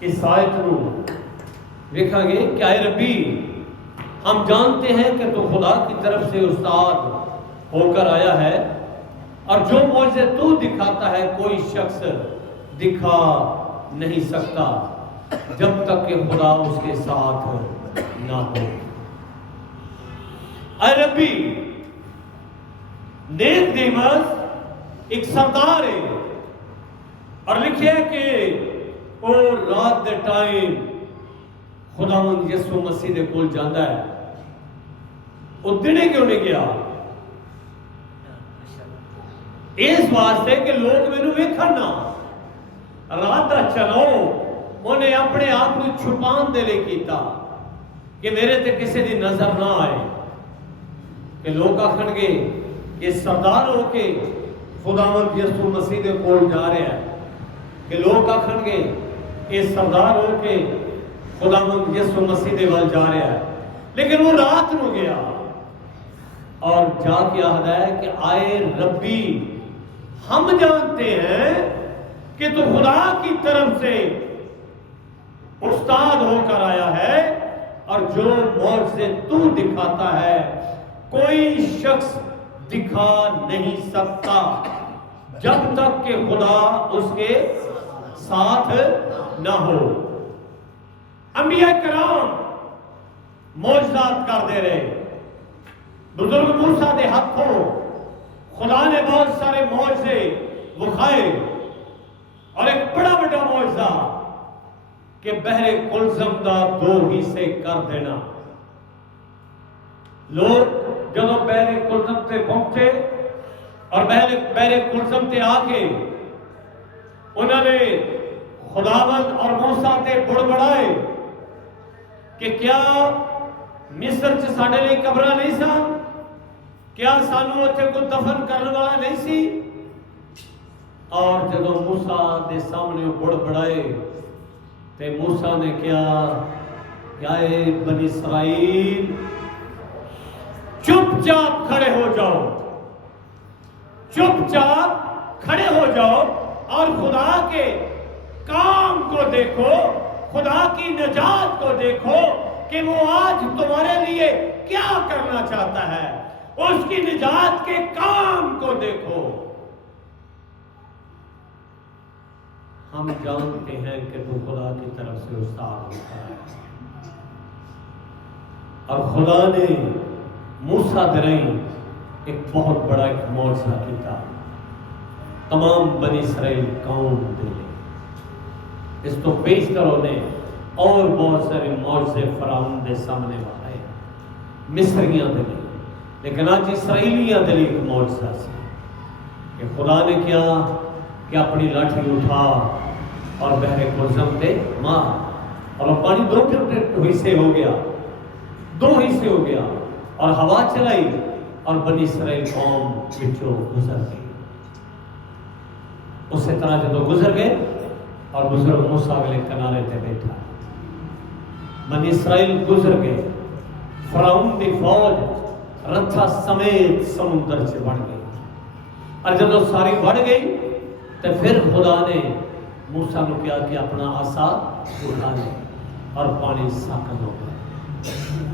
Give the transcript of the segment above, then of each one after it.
اس آیت کو دیکھا گے کہ اے ربی ہم جانتے ہیں کہ تو خدا کی طرف سے استاد ہو کر آیا ہے، اور جو معجزے تو دکھاتا ہے کوئی شخص دکھا نہیں سکتا جب تک کہ خدا اس کے ساتھ نہ ہو۔ اے ربی نیک دیمس ایک سردار ہے، اور لکھے کہ وہ رات دے ٹائم خداوند یسوع مسیح دے کول جاندا ہے۔ وہ دنے کیوں نہیں گیا؟ اس واسطے کہ لوگ مینوں ویکھن نہ، رات دا چلو انہیں اپنے آپ کو چھپان دے لے کیتا کہ میرے تے کسی دی نظر نہ آئے، کہ لوگ آکھن گے کہ سردار ہو کے خداوند یسوع مسیح دے کول جا رہا ہے، کہ لوگ آکھن گے کہ سردار ہو کے خداوند یسوع مسیح دے ول جا رہا ہے، لیکن وہ رات نو گیا اور جا کے آہدا ہے کہ آئے ربی ہم جانتے ہیں کہ تو خدا کی طرف سے استاد ہو کر آیا ہے، اور جو معجزے تو دکھاتا ہے کوئی شخص دکھا نہیں سکتا جب تک کہ خدا اس کے ساتھ نہ ہو۔ انبیاء کرام معجزات کر دے رہے، بزرگ موسیٰ دے ہاتھوں خدا نے بہت سارے معجزے وکھائے، اور ایک بڑا بڑا معجزہ کہ بحر کلثم دا 2 حصے کر دینا۔ لوگ جدو بحر کلثم تے پہنچے اور بحر کلثم تے آ کے انہوں نے خداوند اور موسیٰ تے بڑبڑائے کہ کیا مصر چ ساڈے لئی قبراں نہیں سن؟ کیا سانو اتنے کوئی دفن کرنے والا نہیں سی؟ اور جدو موسیٰ دے سامنے بڑبڑائے تے موسیٰ نے کیا اے بنی اسرائیل چپ چاپ کھڑے ہو جاؤ، چپ چاپ کھڑے ہو جاؤ اور خدا کے کام کو دیکھو، خدا کی نجات کو دیکھو کہ وہ آج تمہارے لیے کیا کرنا چاہتا ہے، اس کی نجات کے کام کو دیکھو۔ ہم جانتے ہیں کہ تو خدا کی طرف سے استاد ہوتا ہے، اور خدا نے موسیٰ درائیں ایک بہت بڑا ایک معجزہ کیتا تمام بنی اسرائیل قوم دے لے۔ اس تو بیشتروں نے اور بہت سارے معجزے فرعون دے سامنے وہائے مصریاں دے لے، لیکن آج اسرائیلیاں دے لے ایک معجزہ سی کہ خدا نے کیا کہ اپنی لاٹھی اٹھا اور بحر کلثم تے مار، اور وہ پانی 2 حصے ہو گیا، 2 حصے ہو گیا، اور ہوا چلائی اور بنی اسرائیل قوم وچوں گزر گئی۔ اسی طرح جدو گزر گئے اور بزرگ موسیٰ اگلے کنارے تے بیٹھا، بنی اسرائیل گزر گئے، فرعون دی فوج رتھا سمیت سمندر سے بڑھ گئی، اور جدو ساری بڑھ گئی تو پھر خدا نے موسیٰ کو کیا کہ اپنا عصا اٹھا لے اور پانی ساکن ہو گیا۔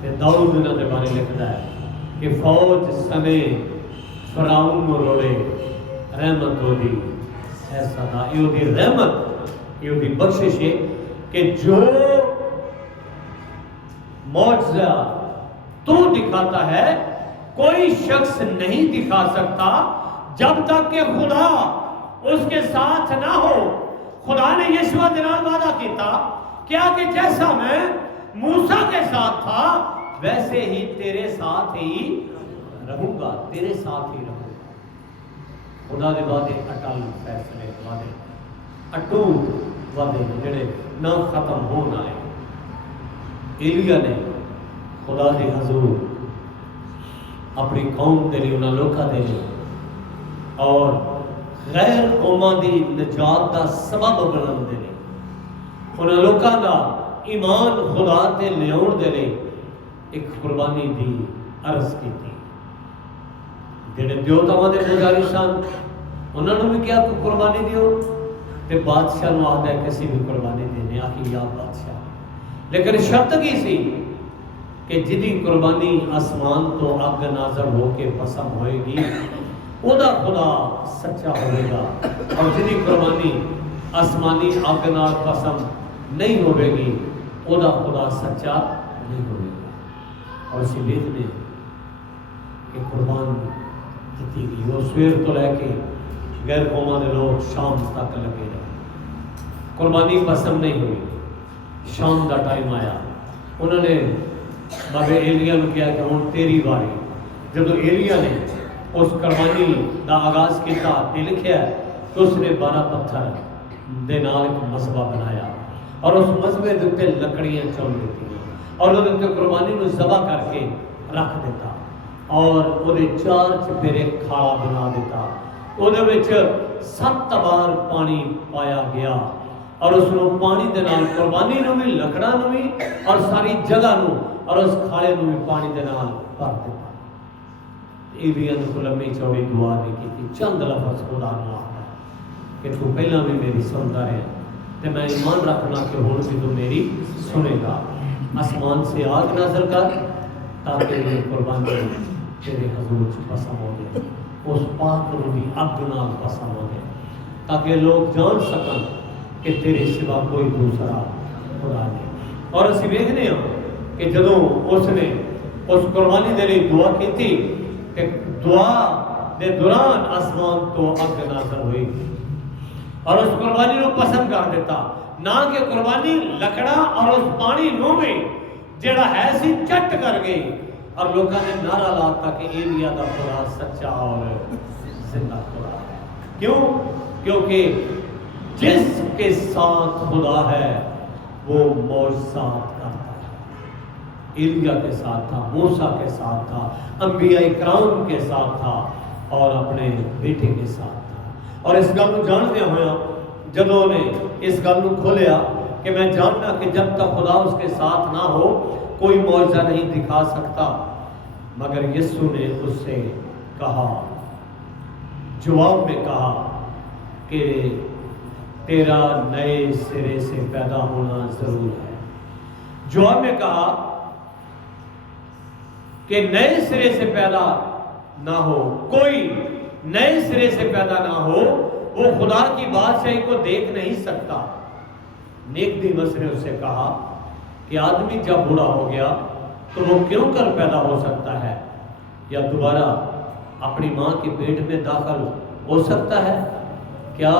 کہ داؤد انہوں نے بارے لکھتا ہے کہ فوج سمیت فرعون کو روڑے رحمت ہو دی ایسا تھا، یہ دی رحمت، یہ دی بخشش ہے کہ جو معجزہ تو دکھاتا ہے کوئی شخص نہیں دکھا سکتا جب تک کہ خدا اس کے ساتھ نہ ہو۔ خدا نے یشوع دے نال وعدہ کیتا کیا کہ جیسا میں موسیٰ کے ساتھ تھا ویسے ہی تیرے ساتھ ہی رہوں گا، تیرے ساتھ ہی رہوں گا۔ خدا دے وعدے اٹل فیصلے، وعدے اٹوٹ وعدے جڑے نہ ختم ہو نہ آئے۔ ایلیا نے خدا دے حضور اپنی قوم دے لیے، انہاں لوکاں دے لیے اور غیر قوماں دی نجات دا سبب بنن دے لیے، انہاں لوکاں دا ایمان خدا تے لیاؤن دے لیے ایک قربانی دی عرض کیتی۔ جڑے دیوتاواں دے پجاری سن انہاں نوں بھی کیا قربانی دیو، تے بادشاہ نو آتا ہے کسی بھی قربانی دینے آخی یا بادشاہ، لیکن شرط کی سی کہ جدی قربانی آسمان تو اگ نازل ہو کے پسند ہوئے گی او دا خدا سچا ہوئے گا، اور جدی قربانی آسمانی اگ نال پسند نہیں ہوئے گی او دا خدا سچا نہیں ہوئے گا۔ اور اسی لیے میں کہ قربان دیتی گئی، وہ سویر تو لے کے غیر قوماں دے لوگ شام تک لگے رہے، قربانی پسند نہیں ہوئی، شام دا ٹائم آیا، انہوں نے بابے ایلیا نے کیا کہ ہوں تیری باری، جب ایلیا نے اس قربانی دا آغاز کیتا تے لکھیا ہے تو اس نے 12 پتھر دے نال ایک مذبح بنایا اور اس مذبح دے تے لکڑیاں چون دیتی اور وہ تے قربانی نو ذبح کر کے رکھ دیتا اور وہ 4 چپیرے کھاڑا بنا دیتا، وہ 7 بار پانی پایا گیا اور اس نو پانی دے نال قربانی نو بھی لکڑا نو بھی اور ساری جگہ نو اور اس کھاڑے نو بھی پانی دے نال بھر دیتا۔ ایلیا نے کو لمبی چوڑی دعا نہیں کی تھی، چند لفظ خدا نے آتا ہے کہ تو پہلا بھی میری سنتا رہے تے میں ایمان رکھنا کہ ہون بھی تو میری سنے گا، آسمان سے آگ نازل کر تاکہ یہ قربانی تیرے حضور سے پسند ہو جائے، اس پاک رو بھی اگ نال پسند ہو جائے تاکہ لوگ جان سکن کہ تیرے سوا کوئی دوسرا خدا نہیں۔ اور اسی دیکھنے ہاں کہ جدوں اس نے اس قربانی دے لئی دعا کی تھی کہ دعا دے دوران آسمان تو اگ نازل ہوئی اور اس قربانی نو پسند کر دیتا، نہ کہ قربانی لکڑا اور اس پانی نو میں جڑا ہے سی چٹ کر گئی، اور لوگوں نے نعرہ لاتا کہ ایلیا دا خدا سچا اور زندہ خدا ہے۔ کیوں؟ کیونکہ جس کے ساتھ خدا ہے وہ معجزات کرتا ہے۔ ایلیا کے ساتھ تھا، موسیٰ کے ساتھ تھا، انبیاء کرام کے ساتھ تھا اور اپنے بیٹے کے ساتھ تھا۔ اور اس گل کو جانتے ہوئے جدوں نے اس گل کو کھولیا کہ میں جاننا کہ جب تک خدا اس کے ساتھ نہ ہو کوئی معجزہ نہیں دکھا سکتا، مگر یسوع نے اس سے کہا، جواب میں کہا کہ تیرا نئے سرے سے پیدا ہونا ضرور ہے۔ جواب میں کہا کہ نئے سرے سے پیدا نہ ہو، کوئی نئے سرے سے پیدا نہ ہو وہ خدا کی بادشاہی کو دیکھ نہیں سکتا۔ نیقودیمس نے اس سے کہا کہ آدمی جب بوڑھا ہو گیا تو وہ کیوں کر پیدا ہو سکتا ہے یا دوبارہ اپنی ماں کے پیٹ میں داخل ہو سکتا ہے کیا؟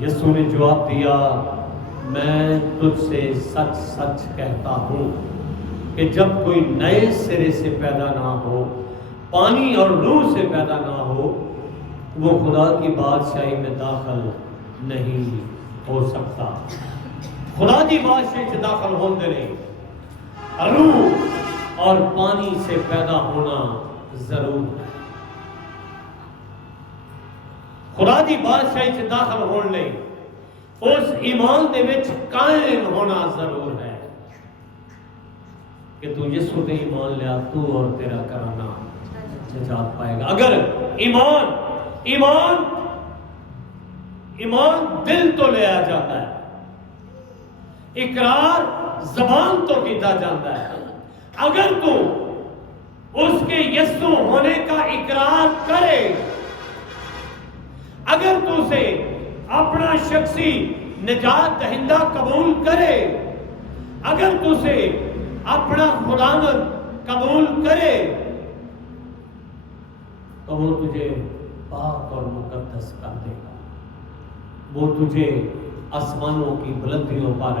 یسوع نے جواب دیا، میں تجھ سے سچ سچ کہتا ہوں کہ جب کوئی نئے سرے سے پیدا نہ ہو، پانی اور روح سے پیدا نہ ہو، وہ خدا کی بادشاہی میں داخل نہیں ہو سکتا۔ خدا کی بادشاہی سے داخل ہونے نہیں، روح اور پانی سے پیدا ہونا ضرور ہے۔ خدا کی بادشاہی سے داخل ہونے نہیں، اس ایمان دے وچ قائم ہونا ضرور ہے کہ تو یسوع تے ایمان لیا تو اور تیرا کرانا نجات پائے گا۔ اگر ایمان دل تو لیا جاتا ہے، اقرار زبان تو کیتا جاتا ہے، اگر تو اس کے یسوع ہونے کا اقرار کرے، اگر تو اسے اپنا شخصی نجات دہندہ قبول کرے، اگر تو اسے اپنا خداوند قبول کرے تو وہ تجھے پاک اور مقدس کر دے گا، وہ تجھے آسمانوں کی بلندیوں پر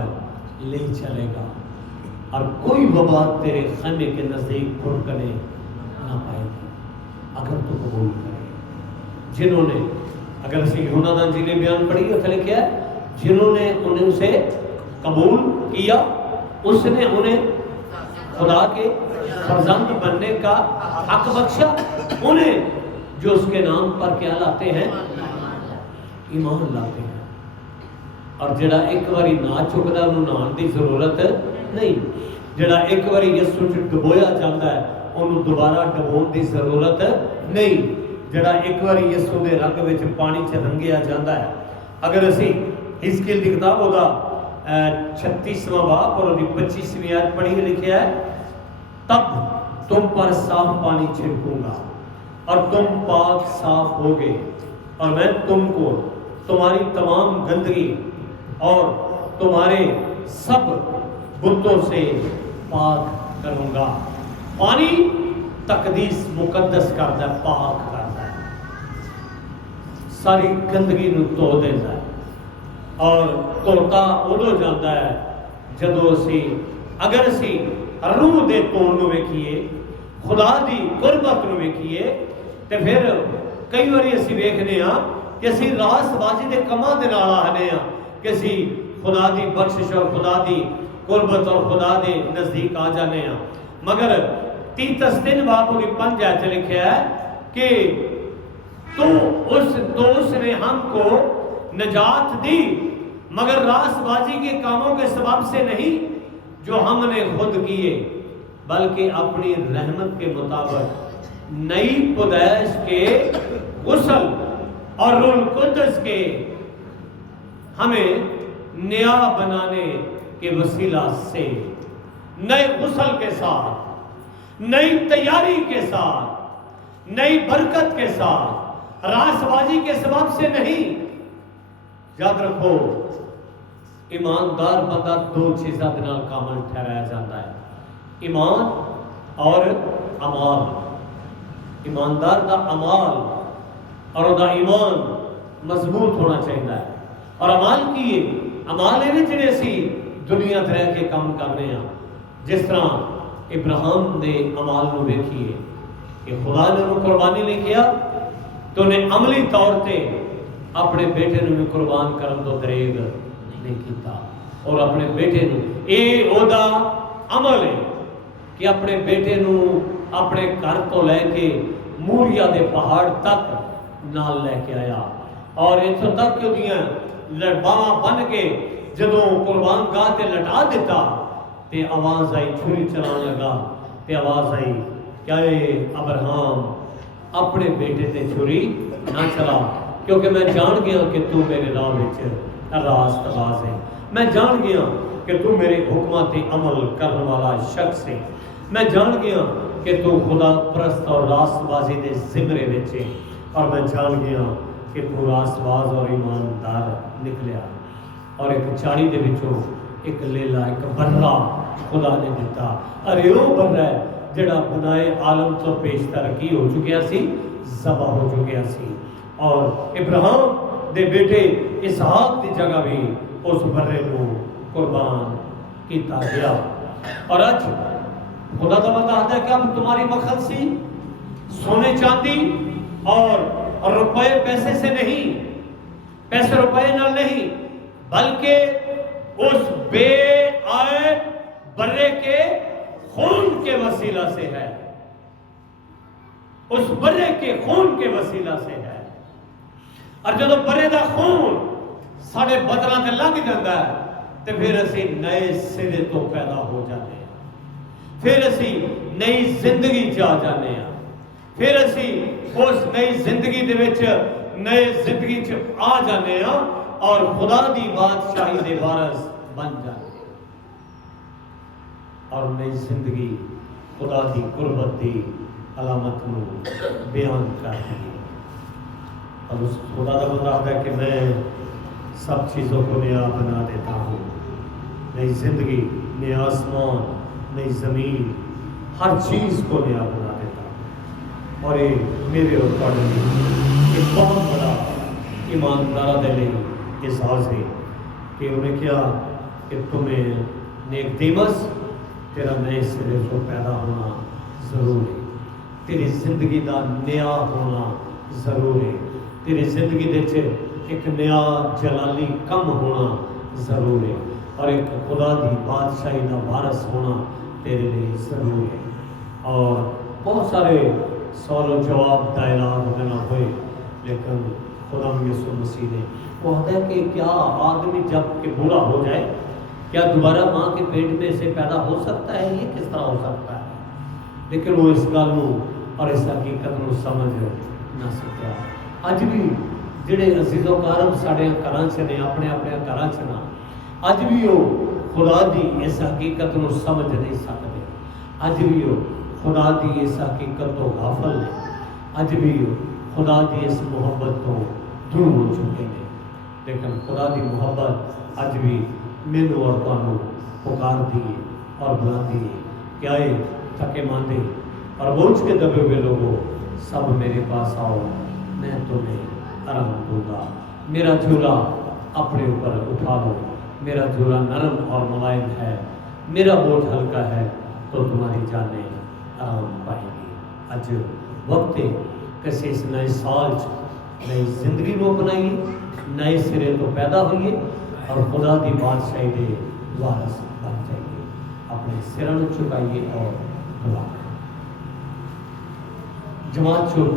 لے چلے گا اور کوئی وبا تیرے خیمے کے نزدیک پھڑکنے نہ پائے گی اگر تو قبول کرے۔ جنہوں نے، اگر اسی یوحنا دا انجیل بیان پڑھی اتنے لکھا ہے، جنہوں نے انہیں اسے قبول کیا، اس نے انہیں خدا کے فرزند بننے کا حق بخشا، انہیں جو اس کے نام پر کیا لاتے ہیں؟ ایمان لاتے ہیں۔ اور جڑا ایک باری نہ چکتا انہوں نہان دی ضرورت نہیں، جڑا ایک باری یسوع چ ڈبویا جاتا ہے انہوں دوبارہ ڈبون دی ضرورت نہیں، جڑا ایک باری یسوع دے رنگ وچ پانی چ رنگیا جاتا ہے اگر اسی حزقیل کی کتاب ہوگا 36واں باب اور 25ویں آیت پڑھی لکھا ہے، تب تم پر صاف پانی چھڑکوں گا اور تم پاک صاف ہوگے، اور میں تم کو تمہاری تمام گندگی اور تمہارے سب بتوں سے پاک کروں گا۔ پانی تقدیس مقدس کرتا ہے، پاک کرتا ہے، ساری گندگی نو دھو دیتا ہے، اور دھوتا ادو جاتا ہے جدو اسی اگر اسی روح دے توڑ نو ویکھیے، خدا دی قربت نو ویکھیے، تے پھر کئی باری اسی ویکھنے ہاں کہ اسی راست بازی دے کماں دے نال آنے ہاں کہ اسی خدا دی بخشش اور خدا دی قربت اور خدا دے نزدیک آ جانے ہاں، مگر تیتس 3 باب 5 آیت لکھا ہے کہ تو اس نے ہم کو نجات دی مگر راست بازی کے کاموں کے سبب سے نہیں جو ہم نے خود کیے، بلکہ اپنی رحمت کے مطابق نئی پیدائش کے غسل اور روح القدس کے ہمیں نیا بنانے کے وسیلہ سے، نئے غسل کے ساتھ، نئی تیاری کے ساتھ، نئی برکت کے ساتھ، راست بازی کے سبب سے نہیں۔ یاد رکھو ایماندار بندہ 2 چیزاں دے نال کامل ٹھہرایا جاتا ہے، ایمان اور عمال۔ ایماندار دا عمال اور دا ایمان مضبوط ہونا چاہیے، اور عمال کی عمال ہے جڑے اسی دنیا تے رہ کے کام کرنے ہیں، جس طرح ابراہیم نے عمال نو ویکھیے کہ خدا نے انہوں قربانی لے کیا تو انہیں عملی طور تے اپنے بیٹے نو بھی قربان کرن تو دریغ نہیں کیتا، اور اپنے بیٹے نو اے اودا عمل ہے کہ اپنے بیٹے نو اپنے گھر تو لے کے موریا دے پہاڑ تک نال لے کے آیا، اور اتھوں تک کہ دیاں لڑباواں بن کے جدوں قربان گاہ تے لٹا دیتا تے آواز آئی، چھری چلان لگا تے آواز آئی کہ اے ابراہیم اپنے بیٹے تے چھری نہ چلا، کیونکہ میں جان گیا کہ تو میرے راہ وچ راست باز ہے، میں جان گیا کہ تو میرے حکمات عمل کرنے والا شخص ہے، میں جان گیا کہ تو خدا پرست اور راست بازی دے زمرے وچ ہے، اور میں جان گیا کہ تو راست باز اور ایماندار نکلیا، اور ایک چاڑی دے وچوں ایک لیلا، ایک برا خدا نے دیتا، ارے وہ برا ہے جڑا بنائے عالم تو پیشتر کی ہو چکیا سی، ذبح ہو چکیا سی، اور ابراہیم دے بیٹے اسحاق دی جگہ بھی اس برے کو قربان کیتا گیا۔ اور آج خدا کا بندہ ہے کہ اب تمہاری مخل سی سونے چاندی اور روپے پیسے سے نہیں، پیسے روپے نال نہیں، بلکہ اس بے عیب برے کے خون کے وسیلہ سے ہے، اس برے کے خون کے وسیلہ سے ہے، اور جب برے دا خون ساڑھے بدلاں تے لگ جاتا ہے تو پھر اسی نئے سرے تو پیدا ہو جاتے ہیں، پھر اسی نئی زندگی چاہ جانے ہیں، پھر اسی اس نئی زندگی دے وچ نئے زندگی چ آ جانے ہیں اور خدا دی بادشاہی دے وارث بن جانے ہیں، اور نئی زندگی خدا دی قربت دی علامت نو بیان کرتی ہے۔ اور اس خدا کا بندہ آتا ہے کہ میں سب چیزوں کو نیا بنا دیتا ہوں، نئی زندگی، نیا آسمان، نئی زمین، ہر چیز کو نیا بنا دیتا ہوں، اور یہ میرے اور تھوڑے لیے ایک بہت بڑا ایماندارہ دے لئے احساس ہے کہ انہیں کیا کہ تمہیں نیک دیمس تیرا نئے سرے سے پیدا ہونا ضرور ہے، تیری زندگی دا نیا ہونا ضرور ہے، تیری زندگی دے چھے ایک نیا جلالی کم ہونا ضرور ہے، اور ایک خدا دی بادشاہی دا وارث ہونا تیرے لیے ضرور ہے۔ اور بہت سارے سوال و جواب دائرات دینا ہوئے، لیکن خدا یسوع مسیح نے وہ ہوتا ہے کہ کیا آدمی جب کہ بوڑھا ہو جائے کیا دوبارہ ماں کے پیٹ میں سے پیدا ہو سکتا ہے؟ یہ کس طرح ہو سکتا ہے؟ لیکن وہ اس گل اور اس حقیقت کو سمجھ نہ سکتا۔ اج بھی جڑے عزیز و کرم ساڑے گھراں چ نے اپنے اپنے گھراں چ نا اج بھی وہ خدا دی اس حقیقت نو سمجھ نہیں سکتے، اج بھی وہ خدا دی اس حقیقت تو غافل نے، اج بھی وہ خدا دی اس محبت تو دور ہو چکے ہیں۔ لیکن خدا دی محبت اج بھی مینوں اور تانوں پکار دیے اور بلا دیے کہ آئے تھکے ماندے اور بوجھ کے دبے ہوئے لوگوں سب میرے پاس آؤ، میں تمہیں آرام دوں گا۔ میرا جھولا اپنے اوپر اٹھا لو، میرا جھولا نرم اور ملائم ہے، میرا بوجھ ہلکا ہے، تو تمہاری جانیں آرام پائیں گی۔ اج وقت ہے کسی اس نئے سال نئی زندگی کو اپنائیے، نئے سرے تو پیدا ہوئیے اور خدا دی بادشاہی دے وارث بن جائیے۔ اپنے سروں چکائیے اور دعا کریں۔ جماعت چھوڑ